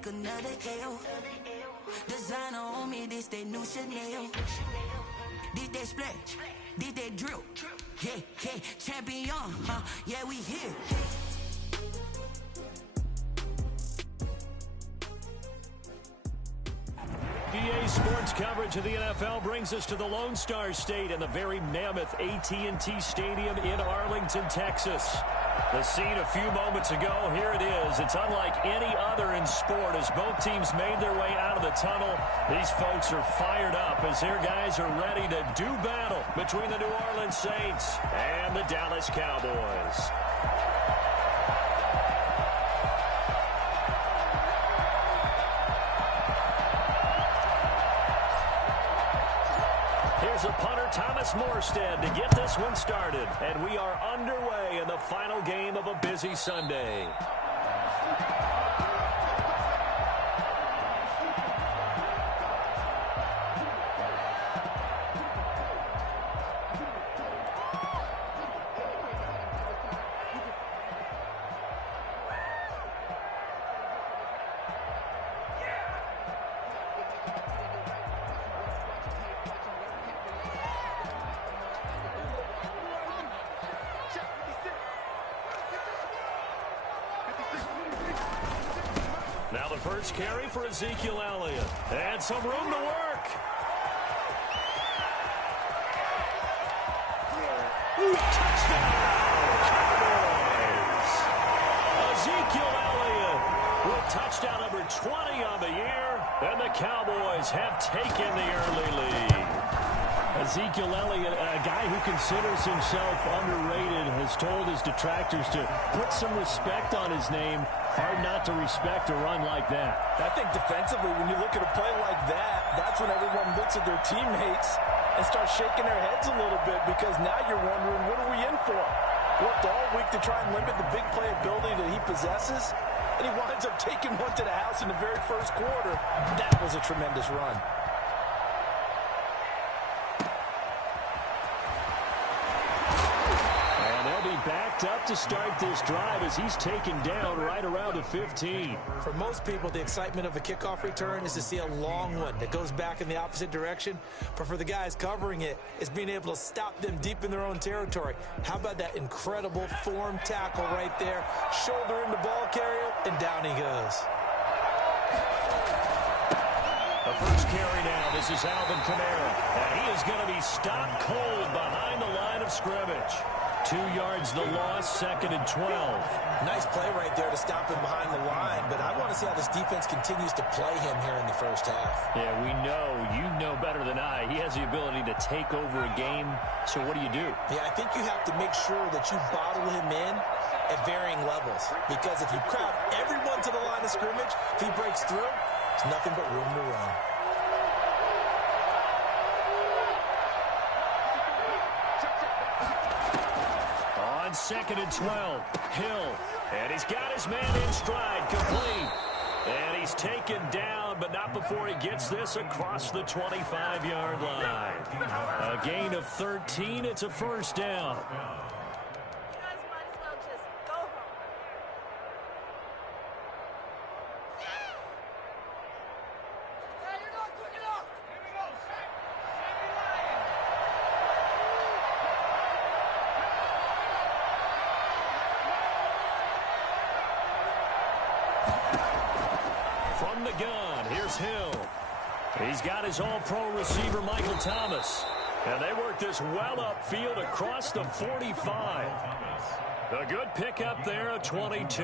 take another L. Designer on me, this that new Chanel. This that splash, this that drill. Yeah, yeah, champion, huh? Yeah, we here. EA Sports coverage of the NFL brings us to the Lone Star State and the very mammoth AT&T Stadium in Arlington, Texas. The scene a few moments ago, here it is. It's unlike any other in sport as both teams made their way out of the tunnel. These folks are fired up as their guys are ready to do battle between the New Orleans Saints and the Dallas Cowboys. Here's a punter, Thomas Morstead, to get this one started. And we are underway in the final game of a busy Sunday. Now the first carry for Ezekiel Elliott. And some room to work. Touchdown, Cowboys! Ezekiel Elliott with touchdown number 20 on the year. And the Cowboys have taken the early lead. Ezekiel Elliott, a guy who considers himself underrated, has told his detractors to put some respect on his name. Hard not to respect a run like that. I think defensively, when you look at a play like that, that's when everyone looks at their teammates and starts shaking their heads a little bit because now you're wondering, what are we in for? Worked all week to try and limit the big play ability that he possesses, and he winds up taking one to the house in the very first quarter. That was a tremendous run. Backed up to start this drive as he's taken down right around the 15. For most people, the excitement of a kickoff return is to see a long one that goes back in the opposite direction. But for the guys covering it, it's being able to stop them deep in their own territory. How about that incredible form tackle right there? Shoulder in the ball carrier, and down he goes. The first carry now. This is Alvin Kamara. And he is going to be stopped cold behind the line of scrimmage. 2 yards the loss, 2nd and 12. Nice play right there to stop him behind the line, but I want to see how this defense continues to play him here in the first half. Yeah, we know. You know better than I. He has the ability to take over a game, so what do you do? Yeah, I think you have to make sure that you bottle him in at varying levels, because if you crowd everyone to the line of scrimmage, if he breaks through, there's nothing but room to run. On 2nd and 12, Hill, and he's got his man in stride, complete. And he's taken down, but not before he gets this across the 25-yard line. A gain of 13, it's a first down. From the gun, here's Hill. He's got his all-pro receiver, Michael Thomas. And they work this well upfield across the 45. A good pickup there, a 22.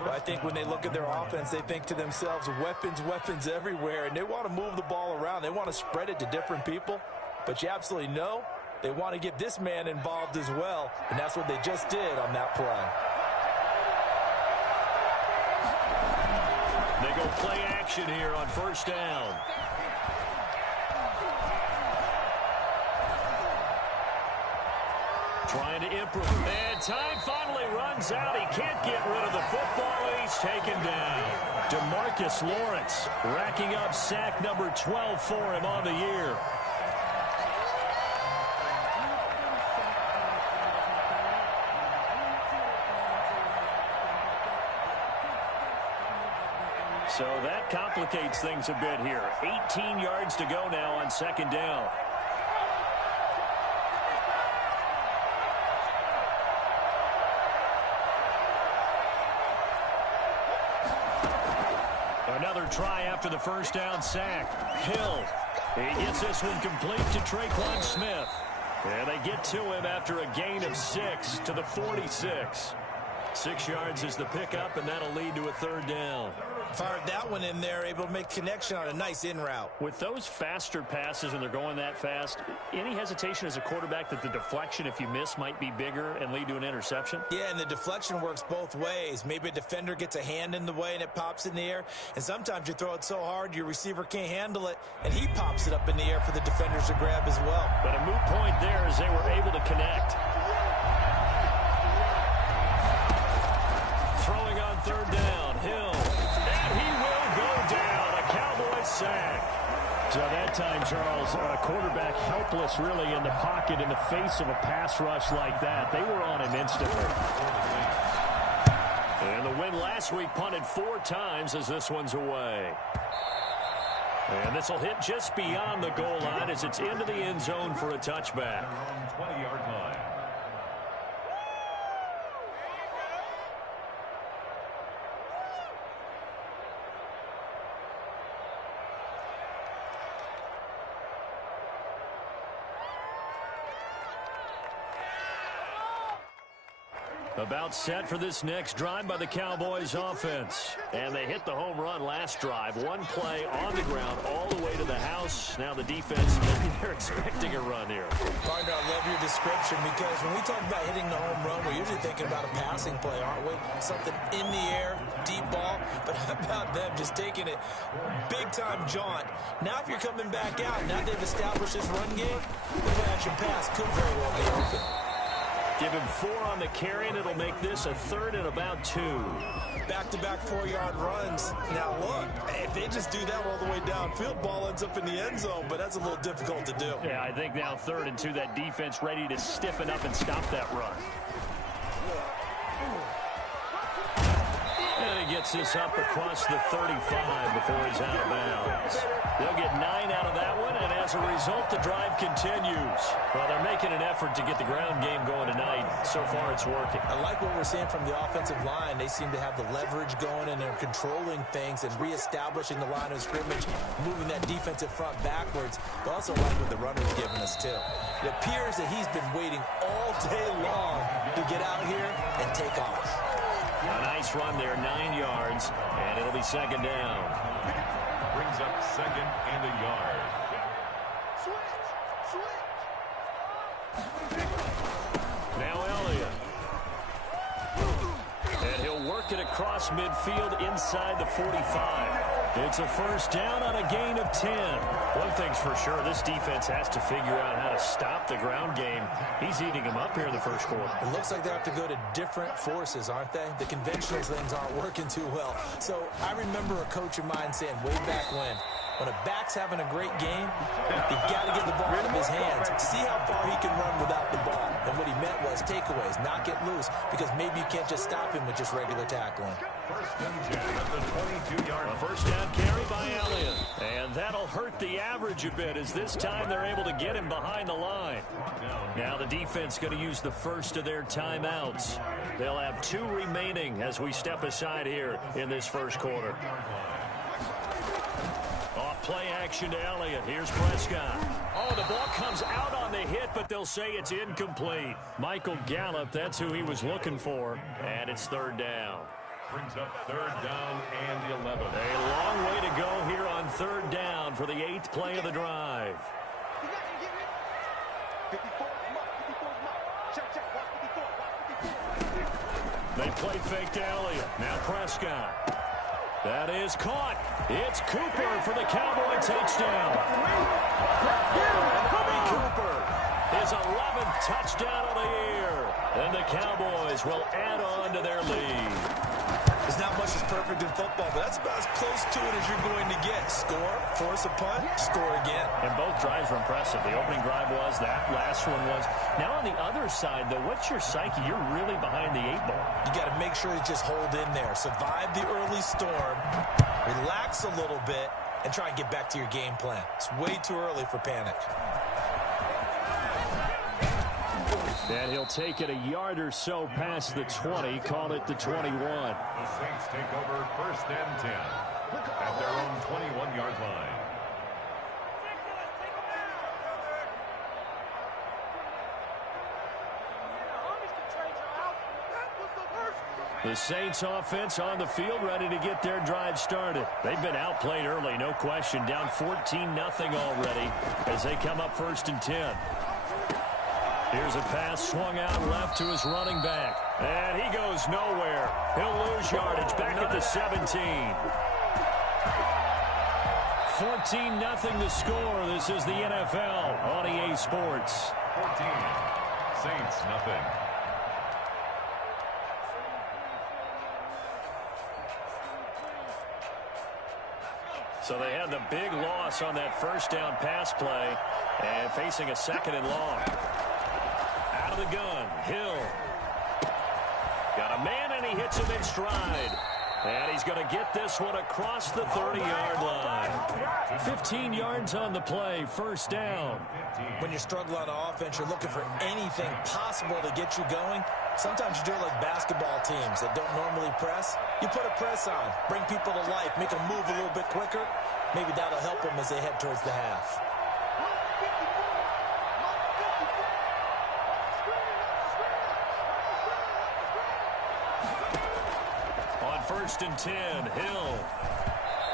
Well, I think when they look at their offense, they think to themselves, weapons, weapons everywhere. And they want to move the ball around. They want to spread it to different people. But you absolutely know they want to get this man involved as well. And that's what they just did on that play. They go play action here on first down. Trying to improve. And time finally runs out. He can't get rid of the football, and he's taken down. DeMarcus Lawrence racking up sack number 12 for him on the year. So that complicates things a bit here. 18 yards to go now on second down. Another try after the first down sack. Hill. He gets this one complete to Traquan Smith. And they get to him after a gain of 6 to the 46. 6 yards is the pickup, and that'll lead to a third down. Fired that one in there, able to make connection on a nice in route. With those faster passes when they're going that fast, any hesitation as a quarterback that the deflection, if you miss, might be bigger and lead to an interception? Yeah, and the deflection works both ways. Maybe a defender gets a hand in the way and it pops in the air, and sometimes you throw it so hard your receiver can't handle it, and he pops it up in the air for the defenders to grab as well. But a moot point there as they were able to connect. Throwing on third down, Hill. And he will go down. A Cowboys sack. So that time, Charles, a quarterback helpless really in the pocket in the face of a pass rush like that. They were on him instantly. And the win last week punted 4 times as this one's away. And this will hit just beyond the goal line as it's into the end zone for a touchback. 20-yard line. About set for this next drive by the Cowboys offense. And they hit the home run last drive. One play on the ground all the way to the house. Now the defense, maybe they're expecting a run here. Partner, I love your description because when we talk about hitting the home run, we're usually thinking about a passing play, aren't we? Something in the air, deep ball. But how about them just taking it big-time jaunt? Now if you're coming back out, now they've established this run game, the play-action pass could very well be open. Give him 4 on the carry, and it'll make this a third and about 2. Back-to-back 4-yard runs. Now, look, if they just do that all the way downfield, ball ends up in the end zone, but that's a little difficult to do. Yeah, I think now 3rd and 2, that defense ready to stiffen up and stop that run. And he gets this up across the 35 before he's out of bounds. They'll get 9 out of that one, and as a result, the drive continues. Well, they're making an effort to get the ground game going tonight. So far, it's working. I like what we're seeing from the offensive line. They seem to have the leverage going, and they're controlling things and reestablishing the line of scrimmage, moving that defensive front backwards. But also like what the runner's giving us, too. It appears that he's been waiting all day long to get out here and take off. A nice run there, 9 yards, and it'll be second down. Brings up second and a yard. Now Elliott. And he'll work it across midfield inside the 45. It's a first down on a gain of 10. One thing's for sure, this defense has to figure out how to stop the ground game. He's eating them up here in the first quarter. It looks like they have to go to different forces, aren't they? The conventional things aren't working too well. So I remember a coach of mine saying way back when a back's having a great game, you've got to get the ball out of his hands. See how far he can run without the ball. And what he meant was takeaways, not get loose, because maybe you can't just stop him with just regular tackling. First and 10 at the 22-yard line. A first down carry by Elliott. And that'll hurt the average a bit as this time they're able to get him behind the line. Now the defense going to use the first of their timeouts. They'll have 2 remaining as we step aside here in this first quarter. Off play action to Elliott. Here's Prescott. Oh, the ball comes out on the hit, but they'll say it's incomplete. Michael Gallup, that's who he was looking for, and it's third down. Brings up third down and 11. A long way to go here on third down for the 8th play of the drive. They play fake to Elliott. Now Prescott. That is caught. It's Cooper for the Cowboy touchdown. Amari Cooper, his 11th touchdown of the year. And the Cowboys will add on to their lead. There's not much that's perfect in football, but that's about as close to it as you're going to get. Score, force a punt, score again. And both drives were impressive. The opening drive was, that last one was. Now on the other side, though, what's your psyche? You're really behind the 8 ball. You got to make sure you just hold in there. Survive the early storm. Relax a little bit and try and get back to your game plan. It's way too early for panic. And he'll take it a yard or so past the 20, call it the 21. The Saints take over 1st and 10 at their own 21-yard line. The Saints offense on the field ready to get their drive started. They've been outplayed early, no question. Down 14-0 already as they come up 1st and 10. Here's a pass swung out left to his running back. And he goes nowhere. He'll lose yardage back at the 17. 14-0 the score. This is the NFL on EA Sports. 14. Saints nothing. So they had the big loss on that first down pass play and facing a 2nd and long. Out of the gun, Hill. Got a man and he hits him in stride. And he's going to get this one across the 30-yard line. 15 yards on the play, 1st down. When you struggle on offense, you're looking for anything possible to get you going. Sometimes you do it like basketball teams that don't normally press. You put a press on, bring people to life, make them move a little bit quicker. Maybe that'll help them as they head towards the half. On 1st and 10, Hill.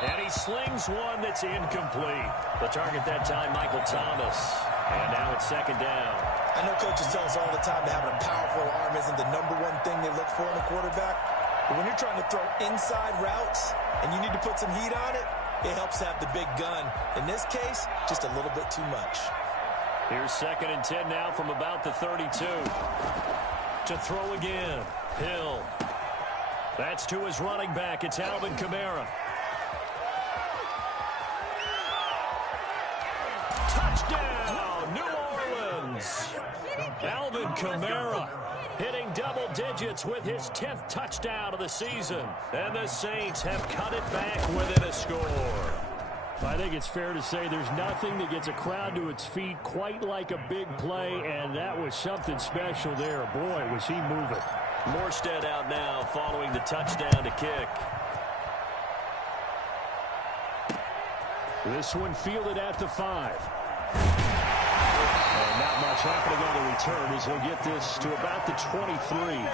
And he slings one that's incomplete. The target that time, Michael Thomas. And now it's 2nd down. I know coaches tell us all the time that having a powerful arm isn't the #1 thing they look for in a quarterback. But when you're trying to throw inside routes and you need to put some heat on it, it helps have the big gun. In this case, just a little bit too much. Here's 2nd and 10 now from about the 32. To throw again, Hill. That's to his running back. It's Alvin Kamara. Touchdown, New Orleans. Alvin Kamara hitting double digits with his 10th touchdown of the season. And the Saints have cut it back within a score. I think it's fair to say there's nothing that gets a crowd to its feet quite like a big play, and that was something special there. Boy, was he moving. Morstead out now following the touchdown to kick. This one fielded at the 5. And not much happening on the return as he'll get this to about the 23.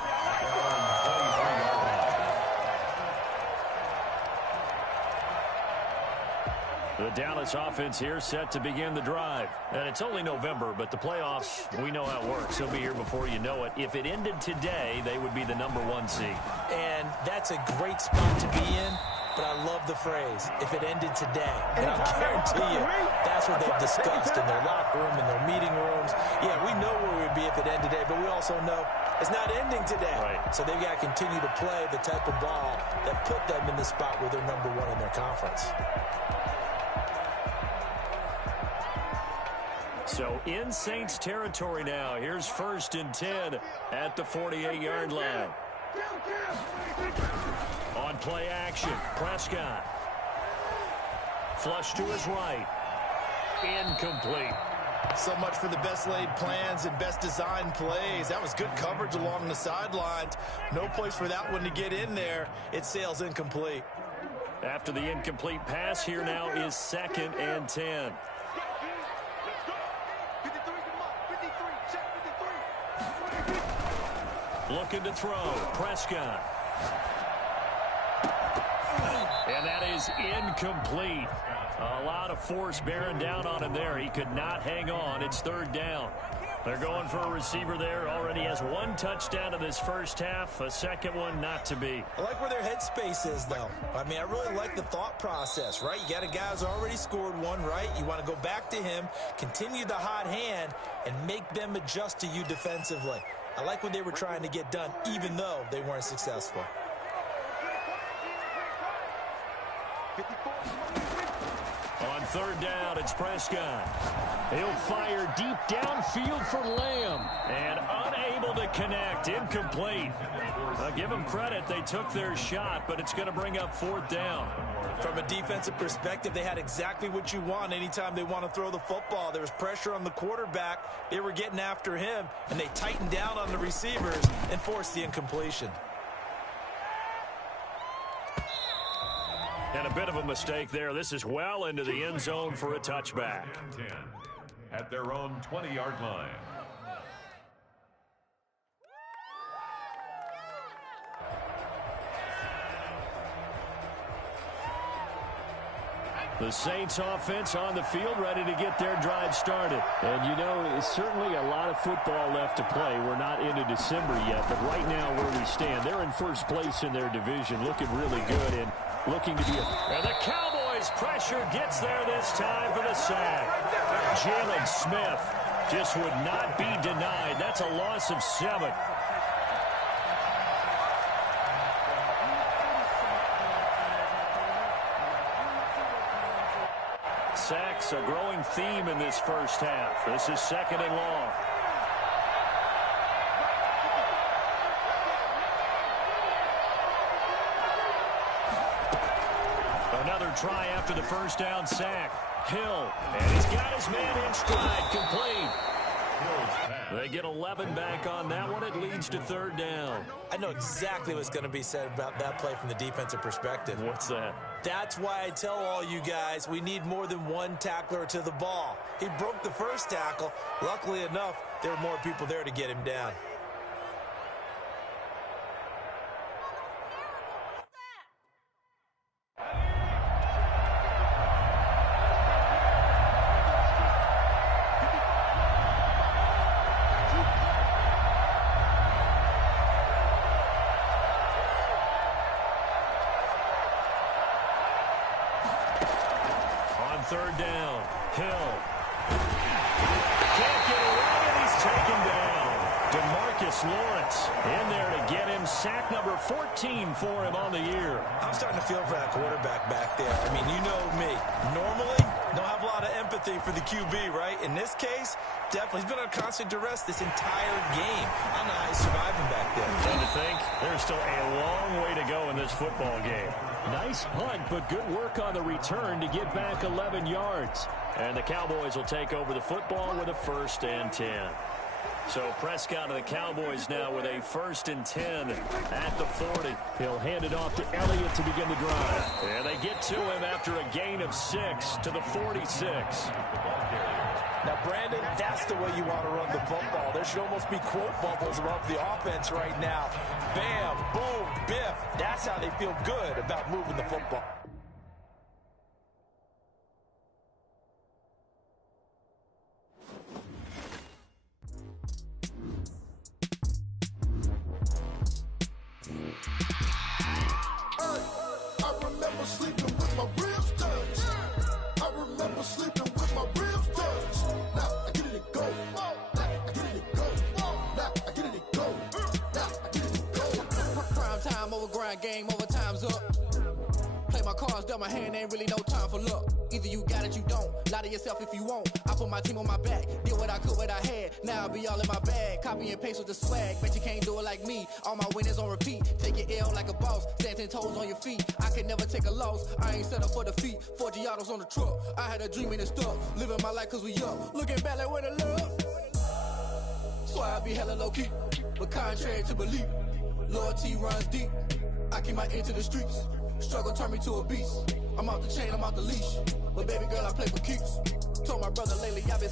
The Dallas offense here set to begin the drive. And it's only November, but the playoffs, we know how it works. They'll be here before you know it. If it ended today, they would be the #1 seed. And that's a great spot to be in, but I love the phrase, if it ended today. And I'll guarantee you, that's what they've discussed in their locker room, in their meeting rooms. Yeah, we know where we'd be if it ended today, but we also know it's not ending today. Right. So they've got to continue to play the type of ball that put them in the spot where they're #1 in their conference. So in Saints territory now. Here's 1st and 10 at the 48-yard line. On play action, Prescott. Flush to his right. Incomplete. So much for the best laid plans and best designed plays. That was good coverage along the sidelines. No place for that one to get in there. It sails incomplete. After the incomplete pass, here now is 2nd and 10. Looking to throw, Prescott. And that is incomplete. A lot of force bearing down on him there. He could not hang on. It's 3rd down. They're going for a receiver there. Already has 1 touchdown in this first half. A 2nd one not to be. I like where their headspace is, though. I mean, I really like the thought process, right? You got a guy who's already scored 1, right? You want to go back to him, continue the hot hand, and make them adjust to you defensively. I like what they were trying to get done, even though they weren't successful. On 3rd down, it's Prescott. He'll fire deep downfield for Lamb. And unable to connect. Incomplete. Give them credit. They took their shot, but it's going to bring up 4th down. From a defensive perspective, they had exactly what you want anytime they want to throw the football. There was pressure on the quarterback. They were getting after him, and they tightened down on the receivers and forced the incompletion. And a bit of a mistake there. This is well into the end zone for a touchback. 10 at their own 20-yard line. The Saints offense on the field, ready to get their drive started. And, you know, it's certainly a lot of football left to play. We're not into December yet, but right now where we stand, they're in first place in their division, looking really good and looking to be And the Cowboys pressure gets there this time for the sack. Jalen Smith just would not be denied. That's a loss of 7. Sacks, a growing theme in this first half. This is 2nd and long. Another try after the first down sack. Hill, and he's got his man in stride, complete. They get 11 back on that one. It leads to 3rd down. I know exactly what's going to be said about that play from the defensive perspective. What's that? That's why I tell all you guys we need more than one tackler to the ball. He broke the first tackle. Luckily enough, there were more people there to get him down. On 3rd down, Hill. Can't get away, and he's taken down. DeMarcus Lawrence in there to get him. Sack number 14 for him on the year. I'm starting to feel for that quarterback back there. I mean, you know me. Normally, don't have a lot of empathy for the QB, right? In this case, definitely. He's been under constant duress this entire game. I don't know how he's surviving back there. And to think, there's still a long way to go in this football game. nice punt, but good work on the return to get back 11 yards. And the Cowboys will take over the football with a 1st and 10. So Prescott of the Cowboys now with a 1st and 10 at the 40. He'll hand it off to Elliott to begin the drive. And they get to him after a gain of 6 to the 46. Now, Brandon, that's the way you want to run the football. There should almost be quote bubbles around the offense right now. Bam, boom, biff. That's how they feel good about moving the football. I remember sleeping with my ribs touched. I remember sleeping with my ribs touched. Now I get it and go. Now I get it and go. Now I get it and go. Now I get it and go. Prime time over grind game, over time's up. Play my cards, dealt my hand, ain't really no time for luck. Either you got it, you don't. Lie to yourself if you won't. I put my team on my back, did what I could, what I had. Now I'll be all in my bag, copy and paste with the swag. Bet you can't do it like me. All my winners on repeat. Take your L like a boss, stand 10 toes on your feet. I can never take a loss. I ain't set up for defeat. 4 Giottos on the truck. I had a dream and it stuck. Living my life cause we up. Looking back like where the love. So I be hella low key, but contrary to belief, loyalty runs deep. I keep my ear to the streets. Struggle turned me to a beast. I'm out the chain, I'm out the leash. But baby girl, I play for keeps. Told my brother lately I've been